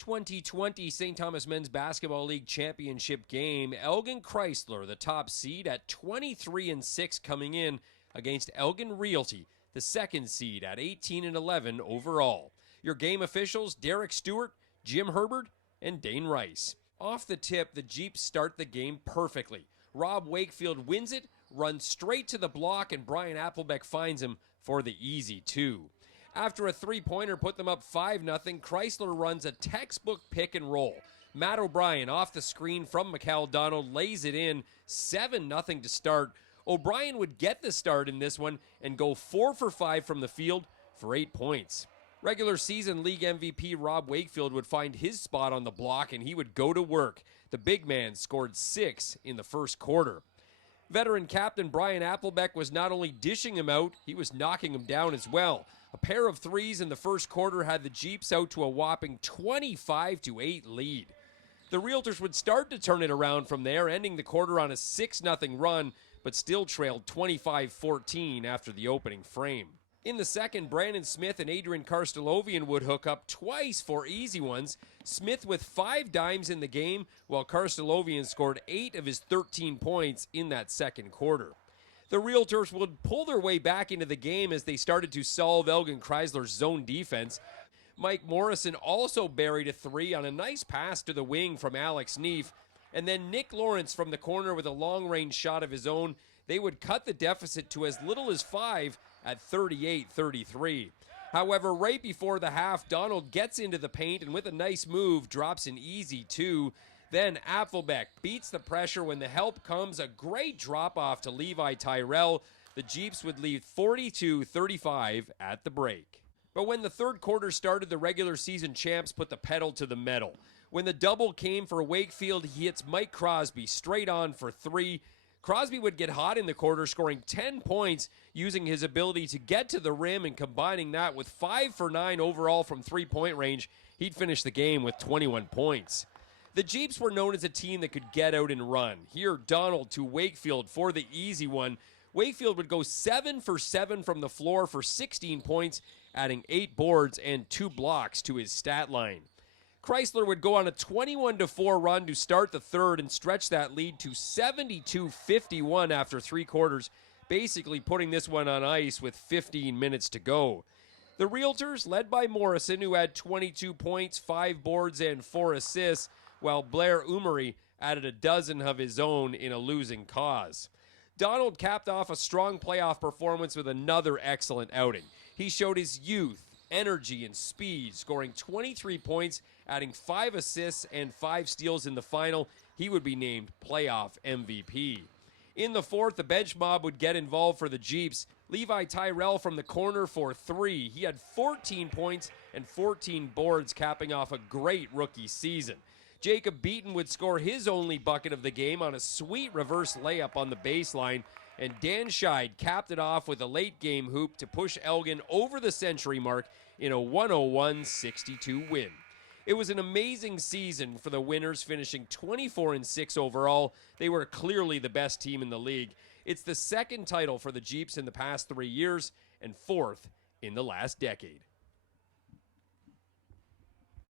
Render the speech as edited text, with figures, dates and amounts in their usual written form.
2020 St. Thomas Men's Basketball League Championship game. Elgin Chrysler, the top seed, at 23-6 coming in against Elgin Realty, the second seed at 18-11 overall. Your game officials, Derek Stewart, Jim Herbert, and Dane Rice. Off the tip, the Jeeps start the game perfectly. Rob Wakefield wins it, runs straight to the block, and Brian Applebeck finds him for the easy two. After a three-pointer put them up 5-0, Chrysler runs a textbook pick and roll. Matt O'Brien off the screen from Mikal Donald lays it in, 7-0 to start. O'Brien would get the start in this one and go 4 for 5 from the field for 8 points. Regular season league MVP Rob Wakefield would find his spot on the block and he would go to work. The big man scored 6 in the first quarter. Veteran captain Brian Applebeck was not only dishing him out, he was knocking him down as well. A pair of threes in the first quarter had the Jeeps out to a whopping 25-8 lead. The Realtors would start to turn it around from there, ending the quarter on a 6-0 run, but still trailed 25-14 after the opening frame. In the second, Brandon Smith and Adrian Karstelovian would hook up twice for easy ones. Smith with 5 dimes in the game, while Karstelovian scored 8 of his 13 points in that second quarter. The Realtors would pull their way back into the game as they started to solve Elgin Chrysler's zone defense. Mike Morrison also buried a 3 on a nice pass to the wing from Alex Neef. And then Nick Lawrence from the corner with a long-range shot of his own. They would cut the deficit to as little as 5 at 38-33. However, right before the half, Donald gets into the paint and with a nice move drops an easy 2. Then Applebeck beats the pressure when the help comes. A great drop-off to Levi Tyrell. The Jeeps would lead 42-35 at the break. But when the third quarter started, the regular season champs put the pedal to the metal. When the double came for Wakefield, he hits Mike Crosby straight on for 3. Crosby would get hot in the quarter, scoring 10 points, using his ability to get to the rim and combining that with 5 for 9 overall from three-point range. He'd finish the game with 21 points. The Jeeps were known as a team that could get out and run. Here, Donald to Wakefield for the easy one. Wakefield would go 7 for 7 from the floor for 16 points, adding 8 boards and 2 blocks to his stat line. Chrysler would go on a 21-4 run to start the third and stretch that lead to 72-51 after 3 quarters, basically putting this one on ice with 15 minutes to go. The Realtors, led by Morrison, who had 22 points, 5 boards, and 4 assists, while Blair Umery added a dozen of his own in a losing cause. Donald capped off a strong playoff performance with another excellent outing. He showed his youth, energy, and speed, scoring 23 points, adding 5 assists and 5 steals in the final. He would be named playoff MVP. In the fourth, the bench mob would get involved for the Jeeps. Levi Tyrell from the corner for 3. He had 14 points and 14 boards, capping off a great rookie season. Jacob Beaton would score his only bucket of the game on a sweet reverse layup on the baseline, and Dan Scheid capped it off with a late-game hoop to push Elgin over the century mark in a 101-62 win. It was an amazing season for the winners, finishing 24-6 overall. They were clearly the best team in the league. It's the second title for the Jeeps in the past 3 years and 4th in the last decade.